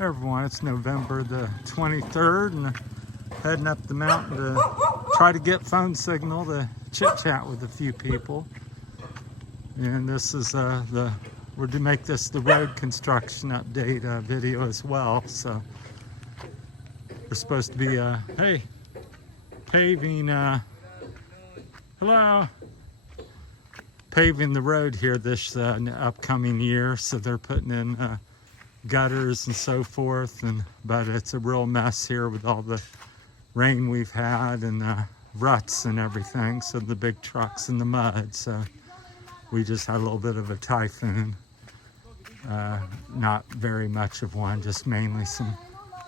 Everyone, it's November the 23rd and heading up the mountain to try to get phone signal to chit chat with a few people. And this is we're to make this the road construction update video as well. So we're supposed to be hey, paving hello, paving the road here this upcoming year. So they're putting in gutters and so forth, but it's a real mess here with all the rain we've had and ruts and everything, so the big trucks in the mud. So we just had a little bit of a typhoon, not very much of one, just mainly some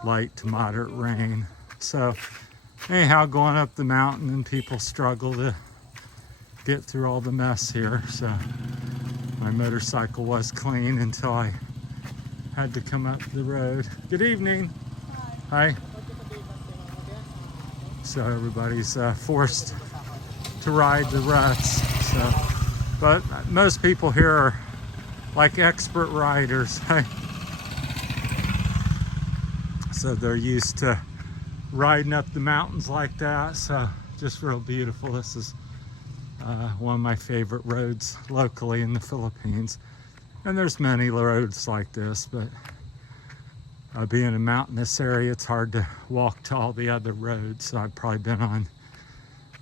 light to moderate rain. So anyhow, going up the mountain, and people struggle to get through all the mess here. So my motorcycle was clean until I had to come up the road. Good evening. Hi. So everybody's forced to ride the ruts. So, but most people here are like expert riders. So they're used to riding up the mountains like that. So just real beautiful. This is one of my favorite roads locally in the Philippines. And there's many roads like this, but being in a mountainous area, it's hard to walk to all the other roads. So I've probably been on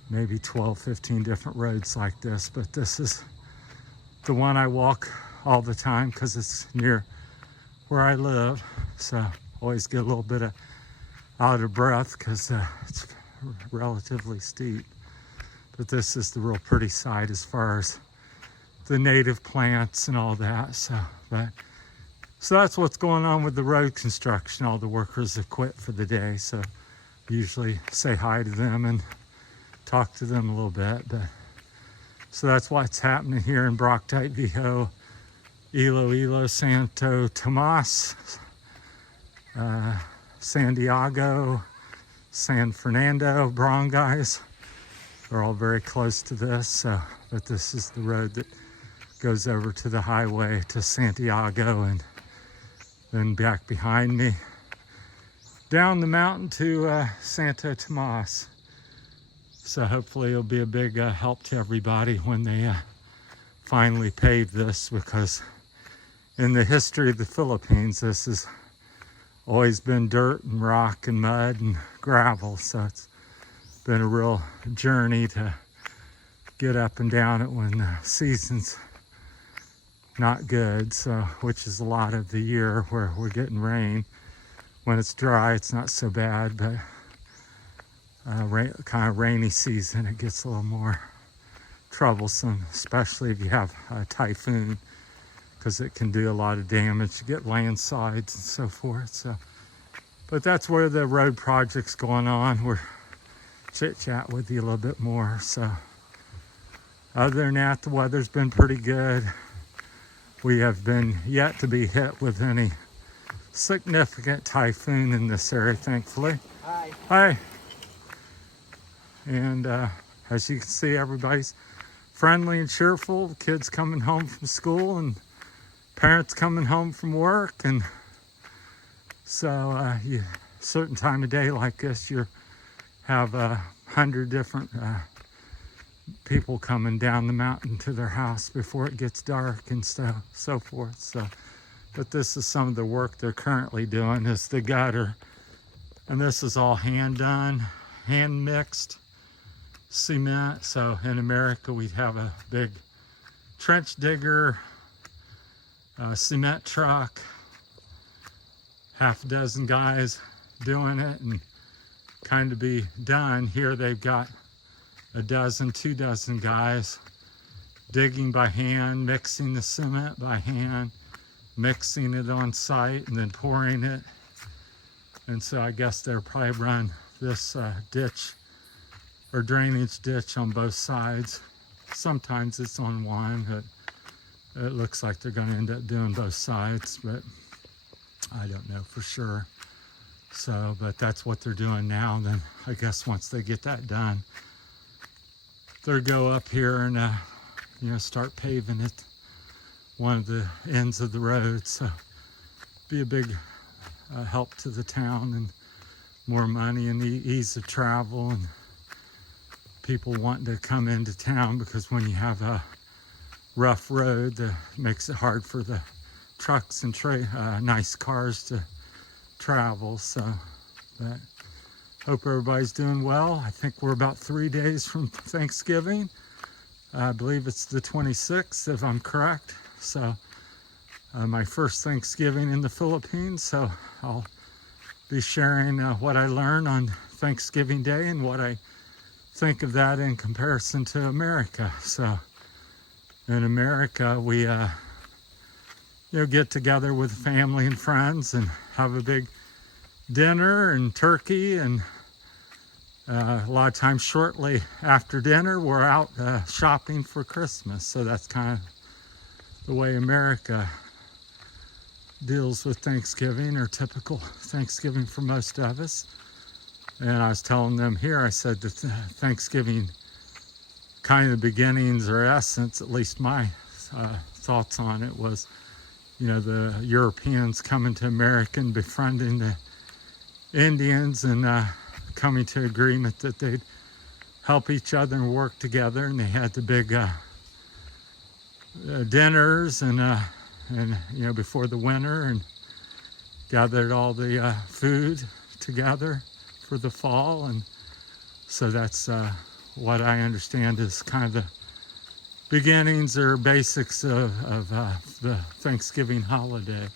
maybe 12, 15 different roads like this, but this is the one I walk all the time because it's near where I live. So always get a little bit out of breath because it's relatively steep. But this is the real pretty side as far as the native plants and all that. So that's what's going on with the road construction. All the workers have quit for the day, so usually say hi to them and talk to them a little bit. But so that's what's happening here in Barotac, Viejo, Iloilo, Santo, Tomas, San Diego, San Fernando, Barangays. They're all very close to this. But this is the road that goes over to the highway to Santiago, and then back behind me down the mountain to Santo Tomas. So hopefully it'll be a big help to everybody when they finally pave this, because in the history of the Philippines, this has always been dirt and rock and mud and gravel. So it's been a real journey to get up and down it when the season's not good, so which is a lot of the year where we're getting rain. When it's dry, it's not so bad, but kind of rainy season, it gets a little more troublesome, especially if you have a typhoon, because it can do a lot of damage. You get landslides and so forth. So, but that's where the road project's going on. We're chit-chat with you a little bit more. So other than that, the weather's been pretty good. We have been yet to be hit with any significant typhoon in this area, thankfully. Hi. Hi. And as you can see, everybody's friendly and cheerful. Kids coming home from school and parents coming home from work. And so a certain time of day like this, you have 100 different people coming down the mountain to their house before it gets dark and so forth. So, but this is some of the work they're currently doing, is the gutter. And this is all hand done, hand mixed cement. So in America, we'd have a big trench digger, a cement truck, half a dozen guys doing it and kind of be done. Here they've got a dozen, 2 dozen guys digging by hand, mixing the cement by hand, mixing it on site, and then pouring it. And so I guess they'll probably run this ditch or drainage ditch on both sides. Sometimes it's on one, but it looks like they're going to end up doing both sides, but I don't know for sure. So, but that's what they're doing now. And then I guess once they get that done, they'll go up here and start paving it, one of the ends of the road. So be a big help to the town and more money and ease of travel and people wanting to come into town, because when you have a rough road that makes it hard for the trucks and nice cars to travel. So but hope everybody's doing well. I think we're about 3 days from Thanksgiving. I believe it's the 26th, if I'm correct. So my first Thanksgiving in the Philippines. So I'll be sharing what I learned on Thanksgiving Day and what I think of that in comparison to America. So in America, we get together with family and friends and have a big dinner and turkey, and a lot of times shortly after dinner we're out shopping for Christmas. So that's kind of the way America deals with Thanksgiving, or typical Thanksgiving for most of us. And I was telling them here, I said that Thanksgiving kind of the beginnings or essence, at least my thoughts on it, was the Europeans coming to America and befriending the Indians and coming to agreement that they'd help each other and work together. And they had the big dinners and before the winter, and gathered all the food together for the fall. And so that's what I understand is kind of the beginnings or basics of the Thanksgiving holiday.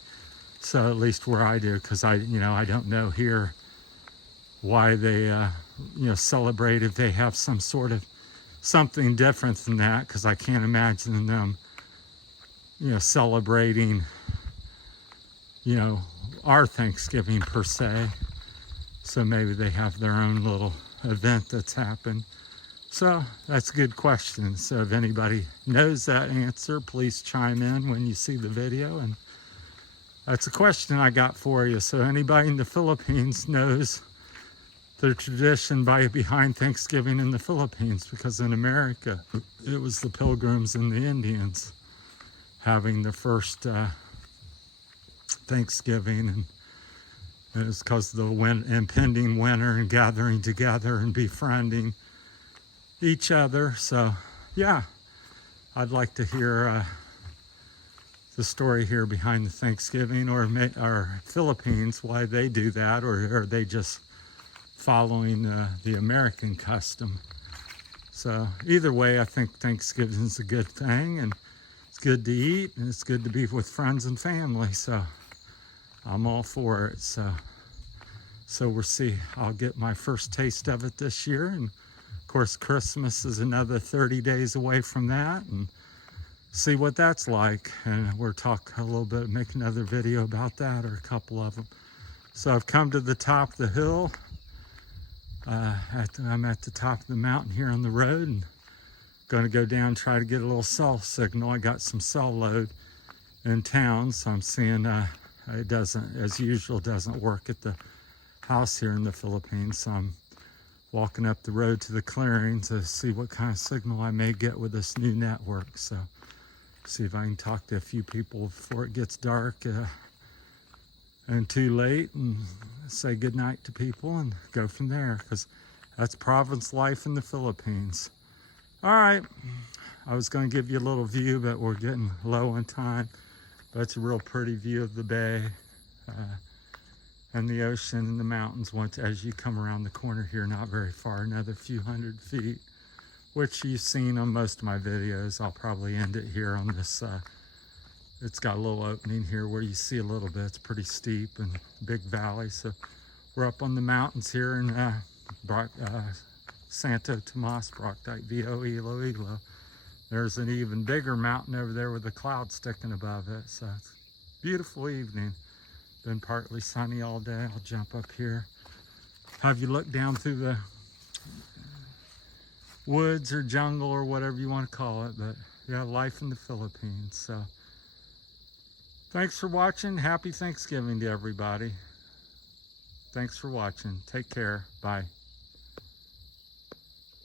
So at least where I do, because I don't know here why they celebrate if they have some sort of something different than that, because I can't imagine them celebrating our Thanksgiving per se. So maybe they have their own little event that's happened. So that's a good question. So if anybody knows that answer, please chime in when you see the video. And that's a question I got for you. So anybody in the Philippines knows the tradition behind Thanksgiving in the Philippines, because in America, it was the Pilgrims and the Indians having the first Thanksgiving, and it was because of the impending winter and gathering together and befriending each other. So yeah, I'd like to hear the story here behind the Thanksgiving, or Philippines, why they do that, or are they just following the American custom. So either way, I think Thanksgiving is a good thing, and it's good to eat, and it's good to be with friends and family. So I'm all for it. So we'll see. I'll get my first taste of it this year, and of course Christmas is another 30 days away from that, and see what that's like. And we'll talk a little bit, make another video about that, or a couple of them. So I've come to the top of the hill. I'm at the top of the mountain here on the road, and going to go down and try to get a little cell signal. I got some cell load in town, so I'm seeing it doesn't, as usual, doesn't work at the house here in the Philippines. So I'm walking up the road to the clearing to see what kind of signal I may get with this new network. So see if I can talk to a few people before it gets dark and too late, and say goodnight to people and go from there, because that's province life in the Philippines. All right, I was going to give you a little view, but we're getting low on time. But it's a real pretty view of the bay and the ocean and the mountains as you come around the corner here, not very far, another few hundred feet, which you've seen on most of my videos. I'll probably end it here on this. It's got a little opening here where you see a little bit. It's pretty steep and big valley. So we're up on the mountains here in Santo, Tomas, Barotac, Viejo, Iloilo. There's an even bigger mountain over there with a cloud sticking above it. So it's a beautiful evening. Been partly sunny all day. I'll jump up here, have you look down through the woods or jungle or whatever you want to call it. But yeah, life in the Philippines. So thanks for watching. Happy Thanksgiving to everybody. Thanks for watching. Take care. Bye.